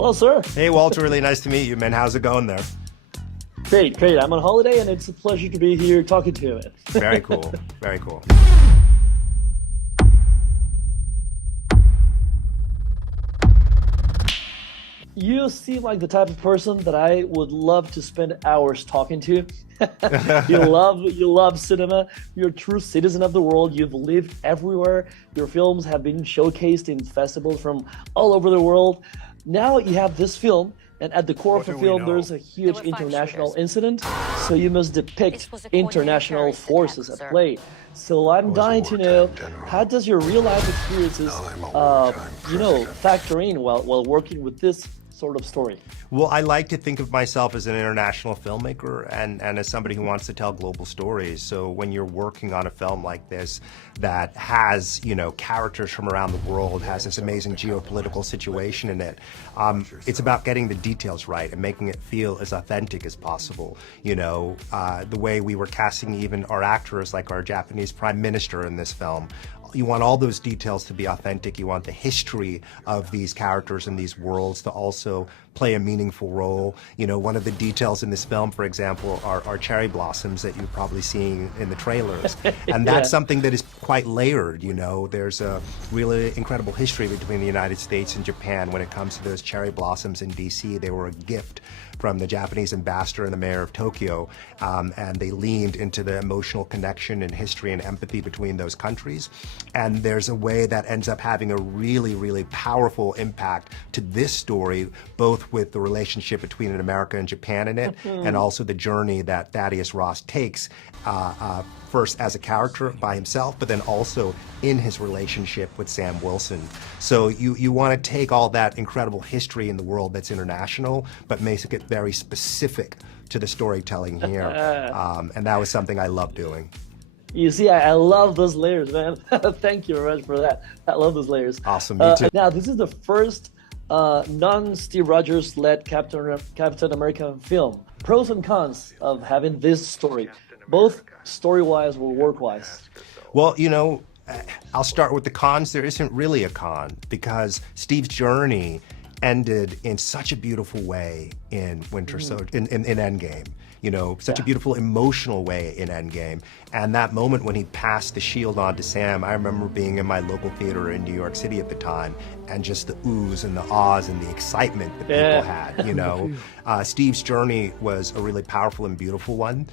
Hello, sir. Hey, Walter, really nice to meet you, man. How's it going there? Great, great. I'm on holiday, and it's a pleasure to be here talking to you. Very cool, very cool. You seem like the type of person that I would love to spend hours talking to. You love cinema. You're a true citizen of the world. You've lived everywhere. Your films have been showcased in festivals from all over the world. Now you have this film, and at the core of the film, there's a huge international incident. So you must depict international forces at play. So I'm dying to know, how does your real life experiences, factor in while working with this sort of story? Well, I like to think of myself as an international filmmaker and as somebody who wants to tell global stories. So when you're working on a film like this that has, characters from around the world, has this amazing geopolitical situation in it, it's about getting the details right and making it feel as authentic as possible. The way we were casting even our actors, like our Japanese prime minister in this film, you want all those details to be authentic. You want the history of these characters and these worlds to also play a meaningful role. One of the details in this film, for example, are cherry blossoms that you're probably seeing in the trailers. And that's something that is quite layered. There's a really incredible history between the United States and Japan when it comes to those cherry blossoms in DC. They were a gift from the Japanese ambassador and the mayor of Tokyo, and they leaned into the emotional connection and history and empathy between those countries. And there's a way that ends up having a really, really powerful impact to this story, both with the relationship between America and Japan in it, and also the journey that Thaddeus Ross takes, first as a character by himself, but then also in his relationship with Sam Wilson. So you want to take all that incredible history in the world that's international, but make it very specific to the storytelling here. And that was something I love doing. You see, I love those layers, man. Thank you very much for that. I love those layers. Awesome, me too. Now, this is the first non-Steve Rogers-led Captain America film. Pros and cons of having this story, both story-wise or work-wise. Well, I'll start with the cons. There isn't really a con because Steve's journey ended in such a beautiful way in in Endgame. Such a beautiful emotional way in Endgame. And that moment when he passed the shield on to Sam, I remember being in my local theater in New York City at the time, and just the oohs and the ahs and the excitement that people had, Steve's journey was a really powerful and beautiful one.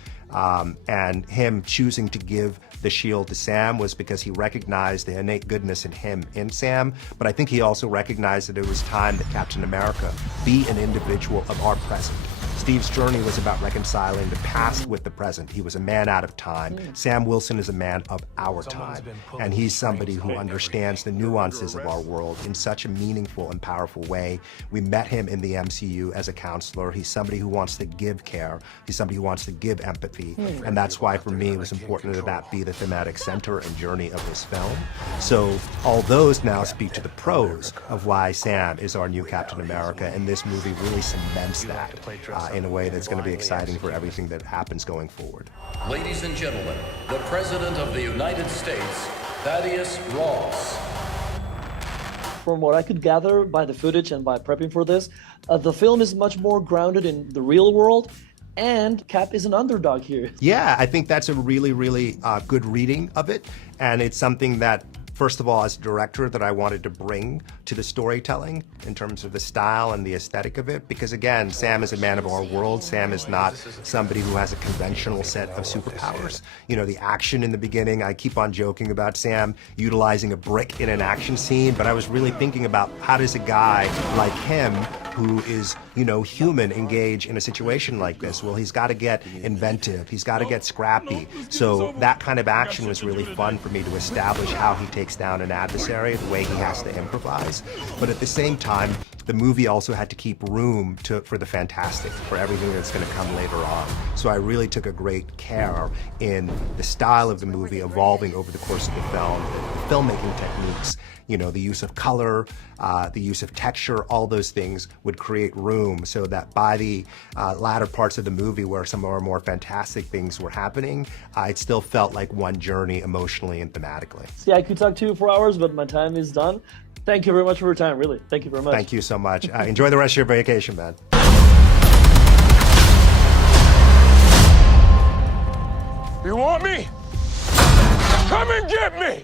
And him choosing to give the shield to Sam was because he recognized the innate goodness in Sam, but I think he also recognized that it was time that Captain America be an individual of our present. Steve's journey was about reconciling the past with the present. He was a man out of time. Sam Wilson is a man of our time. And he's somebody who understands the nuances of our world in such a meaningful and powerful way. We met him in the MCU as a counselor. He's somebody who wants to give care. He's somebody who wants to give empathy. And that's why, for me, it was important that that be the thematic center and journey of this film. So all those now speak to the pros of why Sam is our new Captain America, and this movie really cements that in a way that's going to be exciting for everything that happens going forward. Ladies and gentlemen, the President of the United States, Thaddeus Ross. From what I could gather by the footage and by prepping for this, the film is much more grounded in the real world, and Cap is an underdog here. Yeah, I think that's a really, really good reading of it, and it's something that, first of all, as a director, that I wanted to bring to the storytelling in terms of the style and the aesthetic of it. Because again, Sam is a man of our world. Sam is not somebody who has a conventional set of superpowers. The action in the beginning, I keep on joking about Sam utilizing a brick in an action scene, but I was really thinking about how does a guy like him, who is, human, engage in a situation like this? Well, he's got to get inventive. He's got to get scrappy. So that kind of action was really fun for me to establish how he takes down an adversary, the way he has to improvise. But at the same time, the movie also had to keep room for the fantastic, for everything that's going to come later on. So I really took a great care in the style of the movie evolving over the course of the film, the filmmaking techniques, the use of color, the use of texture, all those things would create room so that by the latter parts of the movie where some of our more fantastic things were happening, it still felt like one journey emotionally and thematically. See, I could talk to you for hours, but my time is done. Thank you very much for your time, really. Thank you very much. Thank you so much. Enjoy the rest of your vacation, man. You want me? Come and get me!